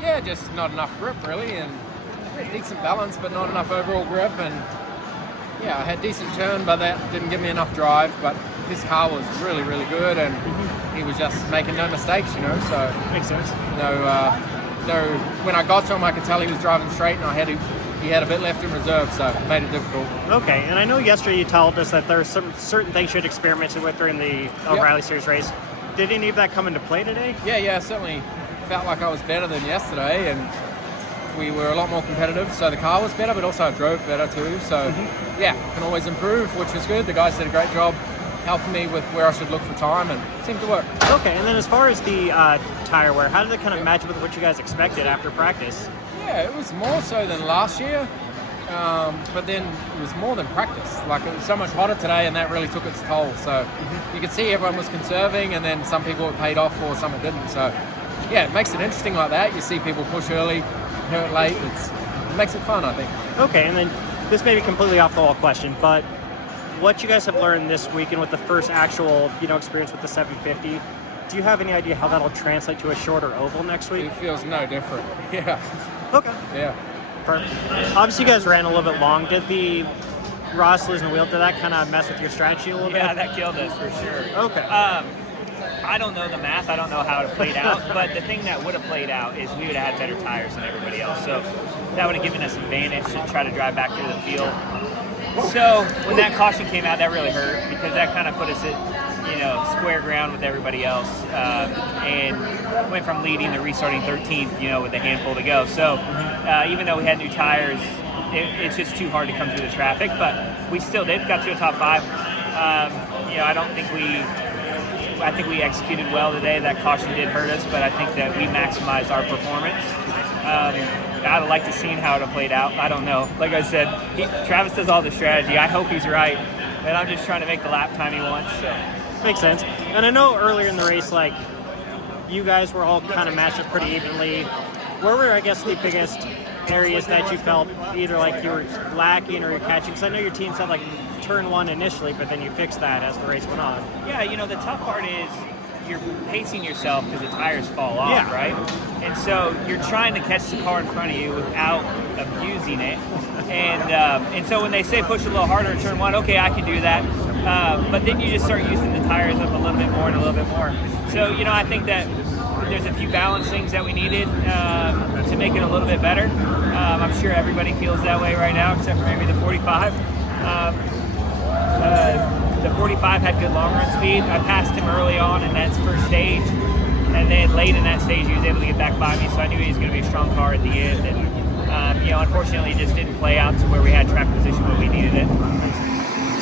Yeah, just not enough grip really, and decent balance, but not enough overall grip. And yeah, I had decent turn, but that didn't give me enough drive. But his car was really, really good, and he was just making no mistakes, you know. So makes sense. When I got to him, I could tell he was driving straight, and he had a bit left in reserve, so it made it difficult. Okay, and I know yesterday you told us that there are some certain things you had experimented with during the O'Reilly Series race. Did any of that come into play today? Yeah, certainly felt like I was better than yesterday, and we were a lot more competitive, so the car was better, but also I drove better too, so yeah, can always improve, which was good. The guys did a great job helping me with where I should look for time, and it seemed to work. Okay, and then as far as the tire wear, how did it kind of match with what you guys expected after practice? Yeah, it was more so than last year, but then it was more than practice. Like, it was so much hotter today, and that really took its toll, so you could see everyone was conserving, and then some people it paid off or some it didn't, so yeah, it makes it interesting like that. You see people push early, hurt late. It makes it fun, I think. Okay, and then this may be completely off the wall question, but what you guys have learned this weekend with the first actual, experience with the 750, do you have any idea how that'll translate to a shorter oval next week? It feels no different. Yeah. Okay. Yeah. Perfect. Obviously, you guys ran a little bit long. Did the Ross losing the wheel, did that kind of mess with your strategy a little bit? Yeah, that killed us for sure. Okay. I don't know the math. I don't know how it played out. But the thing that would have played out is we would have had better tires than everybody else. So that would have given us advantage to try to drive back through the field. So when that caution came out, that really hurt because that kind of put us at, square ground with everybody else, and went from leading to restarting 13th, with a handful to go. So even though we had new tires, it's just too hard to come through the traffic. But we still did, got to a top 5. I think we executed well today. That caution did hurt us, but I think that we maximized our performance. I'd like to see how it played out. I don't know. Like I said, Travis does all the strategy. I hope he's right, and I'm just trying to make the lap time he wants. So. Makes sense. And I know earlier in the race, you guys were all kind of matched up pretty evenly. Where were, I guess, the biggest areas that you felt either you were lacking or you're catching? Because I know your team said turn 1 initially, but then you fixed that as the race went on. Yeah, the tough part is you're pacing yourself because the tires fall off, right? And so you're trying to catch the car in front of you without abusing it. And so when they say push a little harder in turn 1, okay, I can do that. But then you just start using the tires up a little bit more and a little bit more. So, I think that there's a few balance things that we needed to make it a little bit better. I'm sure everybody feels that way right now, except for maybe the 45. The 45 had good long run speed. I passed him early on in that first stage, and then late in that stage he was able to get back by me, so I knew he was going to be a strong car at the end. And unfortunately, it just didn't play out to where we had track position when we needed it.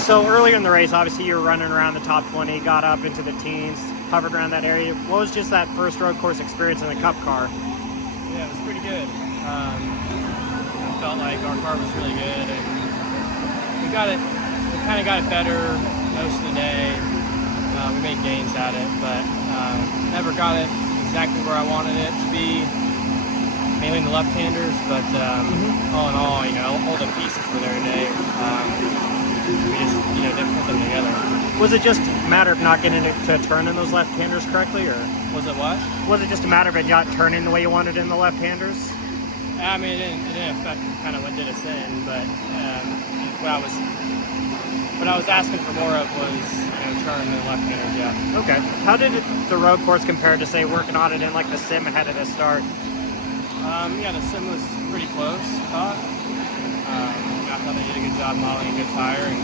So earlier in the race, obviously you were running around the top 20, got up into the teens, hovered around that area. What was just that first road course experience in the Cup car? Yeah, it was pretty good. I felt like our car was really good, and we kind of got it better most of the day. We made gains at it, but never got it exactly where I wanted it to be, mainly in the left-handers, but all in all, all the pieces were there today. We just, didn't put them together. Was it just a matter of not getting it to turn in those left-handers correctly, or? Was it what? Was it just a matter of it not turning the way you wanted in the left-handers? I mean, it didn't affect kind of what did us in, but what I was asking for more of was, turn the left-handers, yeah. Okay. How did the road course compare to, say, working on it in the sim ahead of the start? The sim was pretty close, I thought. I thought they did a good job modeling a good tire, and